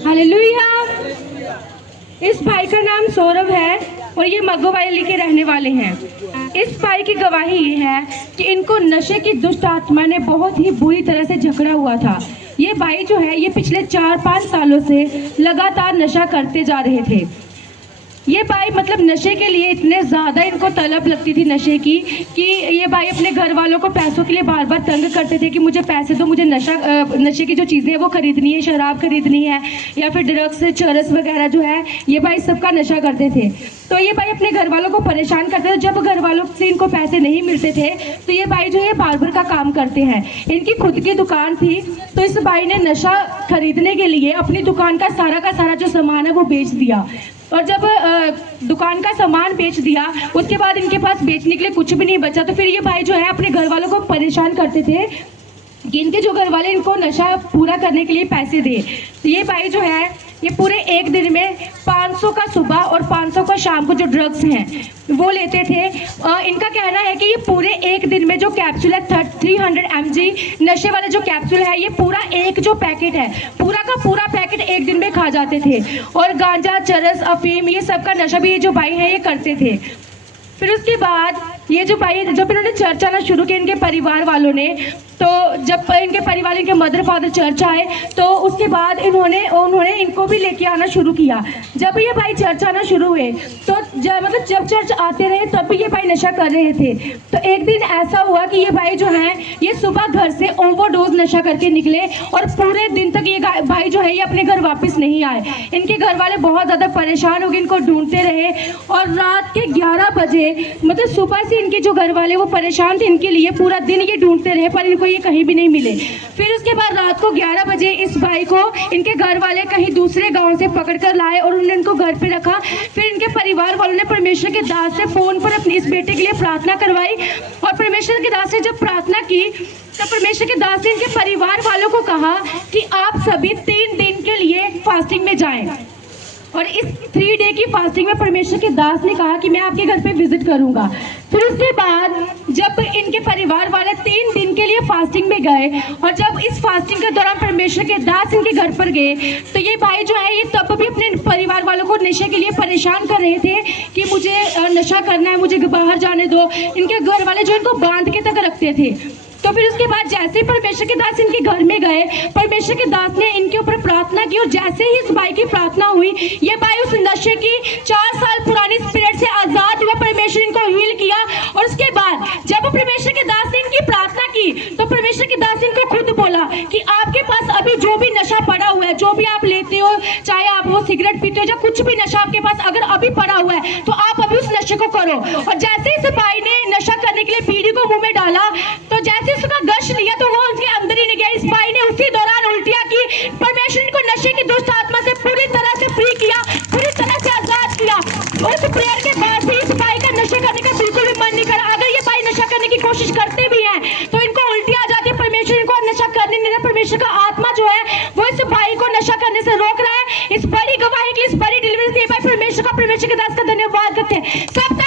Hallelujah. इस भाई का नाम सौरभ है और ये मगोवाली के रहने वाले हैं। इस भाई की गवाही ये है कि इनको नशे की दुष्ट आत्मा ने बहुत ही बुरी तरह से जकड़ा हुआ था। ये भाई जो है ये पिछले 4-5 सालों से लगातार नशा करते जा रहे थे। ये भाई मतलब नशे के लिए इतने ज़्यादा इनको तलब लगती थी नशे की कि ये भाई अपने घर वालों को पैसों के लिए बार बार तंग करते थे कि मुझे पैसे दो, मुझे नशे की जो चीज़ें हैं वो खरीदनी है, शराब खरीदनी है या फिर ड्रग्स चरस वगैरह जो है ये भाई सबका नशा करते थे। तो ये भाई अपने घर वालों को परेशान करते थे। जब घर वालों से इनको पैसे नहीं मिलते थे तो ये भाई जो है बार्बर का काम करते हैं। इनकी खुद की दुकान थी तो इस भाई ने नशा खरीदने के लिए अपनी दुकान का सारा जो सामान है वो बेच दिया। और जब दुकान का सामान बेच दिया उसके बाद इनके पास बेचने के लिए कुछ भी नहीं बचा। तो फिर ये भाई जो है अपने घर वालों को परेशान करते थे कि इनके जो घर वाले इनको नशा पूरा करने के लिए पैसे दे। तो ये भाई जो है ये पूरे एक दिन में 500 का सुबह और 500 का शाम को जो ड्रग्स हैं वो लेते थे। इनका कहना है कि ये पूरे एक दिन में जो कैप्सूल है 300 mg नशे वाले जो कैप्सूल है ये पूरा एक जो पैकेट है पूरा का पूरा पैकेट एक दिन में खा जाते थे। और गांजा चरस अफीम ये सब का नशा भी ये जो भाई है ये करते थे। फिर उसके बाद ये जो भाई जब इन्होंने चर्च आना शुरू किया इनके परिवार वालों ने, तो जब इनके परिवार इनके मदर फादर चर्च आए तो उसके बाद उन्होंने इनको भी लेके आना शुरू किया। जब ये भाई चर्च आना शुरू हुए तो जब चर्च आते रहे तब भी ये भाई नशा कर रहे थे। तो एक दिन ऐसा हुआ कि ये भाई जो हैं ये सुबह घर से ओवरडोज नशा करके निकले और पूरे दिन तक ये भाई जो है ये अपने घर वापस नहीं आए। इनके घर वाले बहुत ज़्यादा परेशान हो गए, इनको ढूंढते रहे और रात के 11 बजे मतलब सुबह से इनके जो घर वाले वो परेशान थे इनके लिए, पूरा दिन ये ढूंढते रहे पर इनको ये कहीं भी नहीं मिले। फिर उसके बाद रात को 11 बजे इस भाई को इनके घर वाले कहीं दूसरे गांव से पकड़ कर लाए और उन्होंने इनको घर पे रखा। फिर इनके परिवार वालों ने परमेश्वर के दास से फ़ोन पर अपने इस बेटे के लिए प्रार्थना करवाई और परमेश्वर के दास से जब प्रार्थना की तो परमेश्वर के दास ने इनके परिवार वालों को कहा कि आप सभी 3 दिन के लिए फास्टिंग में जाएं। और इस 3 डे की फास्टिंग में परमेश्वर के दास ने कहा कि मैं आपके घर पे विजिट करूंगा। फिर उसके बाद जब इनके परिवार वाले 3 दिन के लिए फास्टिंग में गए और जब इस फास्टिंग के दौरान परमेश्वर के दास इनके घर पर गए तो ये भाई जो है ये तब भी अपने परिवार वालों को नशे के लिए परेशान कर रहे थे कि मुझे नशा करना है, मुझे बाहर जाने दो। इनके घर वाले जो इनको बांध के तक रखते थे। तो फिर उसके बाद जैसे ही परमेश्वर के दास इनके घर में गए परमेश्वर के दास ने इनके ऊपर प्रार्थना की और जैसे ही इस भाई की प्रार्थना हुई ये भाई उस नशे की 4 साल पुरानी स्पिरिट से आजाद हुए। परमेश्वर इनको हील किया। और उसके बाद जब परमेश्वर के दास ने इनकी प्रार्थना की तो परमेश्वर के दास इनको खुद बोला कि आपके पास अभी जो भी नशा पड़ा हुआ है, जो भी आप लेते हो, चाहे आप वो सिगरेट पीते हो या कुछ भी नशा आपके पास अगर अभी पड़ा हुआ है तो आप अभी उस नशे को करो। और जैसे इस भाई ने नशा करने के लिए बीड़ी को मुंह में डाला तो जैसे उसका गश लिया तो वो उसके अंदर ही नहीं गया। इस भाई ने उसी दौरान उल्टियां की। परमेश्वर को नशे की दुष्ट आत्मा से पूरी तरह से फ्री किया, पूरी तरह से आजाद किया। उस प्रेयर के बाद से इस भाई का नशे करने का बिल्कुल भी मन नहीं करा। अगर ये भाई नशा करने की कोशिश करते भी हैं तो इनको उल्टियां आ जाती है। परमेश्वर इनको नशा करने नहीं देता। परमेश्वर का आत्मा जो है वो इस भाई को नशा करने से रोक रहा है। इस बड़ी गवाही के लिए, इस बड़ी डिलीवरी के लिए परमेश्वर का दास का धन्यवाद करते हैं सब।